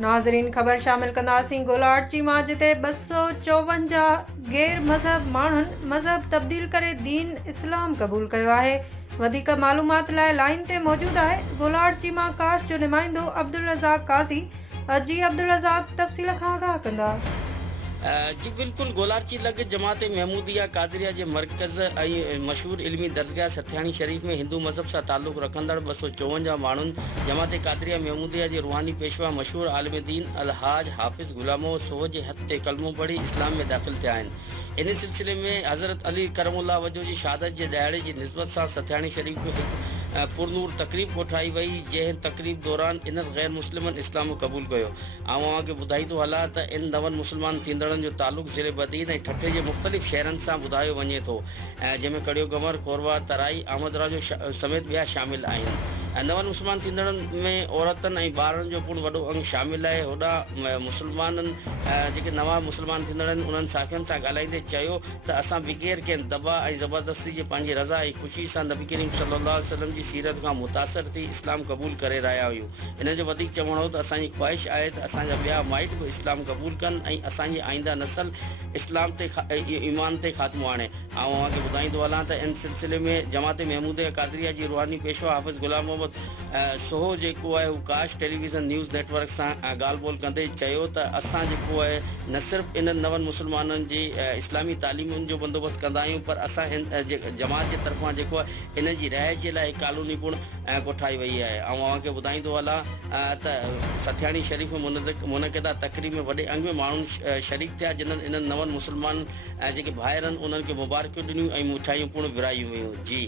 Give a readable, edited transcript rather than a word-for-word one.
नाज़रीन, ख़बर शामिल कंदासीं गोलाहाट चीमा, जिते 254 गैर मज़हब माण्हुनि मज़हब तब्दील करे दीन इस्लाम क़बूल कयो आहे। वधीक मालूमात लाइ लाइन ते मौजूद आहे गोलाहाट चीमा कास्ट जो नुमाइंदो अब्दुल रज़ाक काज़ी। जी अब्दुल रज़ाक, तफ़सील खां आगाह कंदा। जी बिल्कुल, गोलारची लॻ जमात महमूदिया कादरिया जे मरकज़ ऐं मशहूर इल्मी दरगाह सथियाणी शरीफ़ में हिंदू मज़हब सां ताल्लुक़ रखंदड़ 254 माण्हुनि जमात कादरिया महमूदिया जे रूहानी पेशवा मशहूर आलिम दीन अलहाज हाफ़िज़ गुलामो सोह जे हथ ते कलमो पढ़ी इस्लाम में दाख़िल थिया आहिनि। इन सिलसिले में हज़रत अली करमुल्लाह वजो जी शहादत जे ॾियारे जी निस्बत सां सथियाणी शरीफ़ में हिकु पुरनूर तक़रीब कोठाई वई, जंहिं तक़रीब दौरान इन्हनि गैर मुस्लिमनि इस्लाम क़बूल कयो। अव्हांखे ॿुधाई थो हलां त इन नवनि मुस्लमान थींदड़नि जो ताल्लुक़ ज़िले बदीन ऐं ठठे जे मुख़्तलिफ़ शहरनि सां ॿुधायो वञे थो, जंहिंमें कड़ियो गमर, खोरवा, तराई, अहमदराजो समेत ॿिया शामिल आहिनि। नवनि मुस्लमान थींदड़नि में औरतनि ऐं ॿारनि जो पिणु वॾो अंग शामिल आहे। होॾां मुस्लमाननि जेके नवां मुस्लमान थींदड़ आहिनि उन्हनि साथियुनि सां ॻाल्हाईंदे चयो त असां बग़ैर कंहिं दबा ऐं ज़बरदस्ती जे पंहिंजी रज़ा ऐं ख़ुशी सां नबी करीम सल्लल्लाहु अलैहि वसल्लम जी सीरत खां मुतासिर थी इस्लाम क़बूल करे रहिया आहियूं। हिन जो वधीक चवणो हो त असांजी ख़्वाहिश आहे त असांजा ॿिया माइट बि इस्लाम क़बूल कनि ऐं असांजी आईंदा नसल इस्लाम ते ईमान ते ख़ात्मो आणे। अव्हांखे ॿुधाईंदो हलां त इन सिलसिले में जमात महमूदिया कादरिया जी रूहानी पेशवा हाफ़िज़ गुलाम मोहम्मद सोहो जेको आहे हू काश टेलीविज़न न्यूज़ नेटवर्क सां ॻाल्हि ॿोल कंदे चयो त असां जेको आहे न सिर्फ़ु इन्हनि नवनि मुस्लमाननि जी इस्लामी तालीमुनि जो बंदोबस्तु कंदा आहियूं, पर असां जमात जे तरफ़ां जेको आहे इन जी रिहाइश जे लाइ हिकु कॉलोनी पिणु कोठाई वई आहे। ऐं अव्हांखे ॿुधाईंदो हलां त सथियाणी शरीफ़ में मुनक़िदा तक़रीब में वॾे अंग में माण्हू शरीक थिया, जिन्हनि इन्हनि नवनि मुस्लमान जेके भाइर आहिनि उन्हनि खे मुबारकियूं ॾिनियूं ऐं मिठाइयूं पिणु विरायूं हुयूं। जी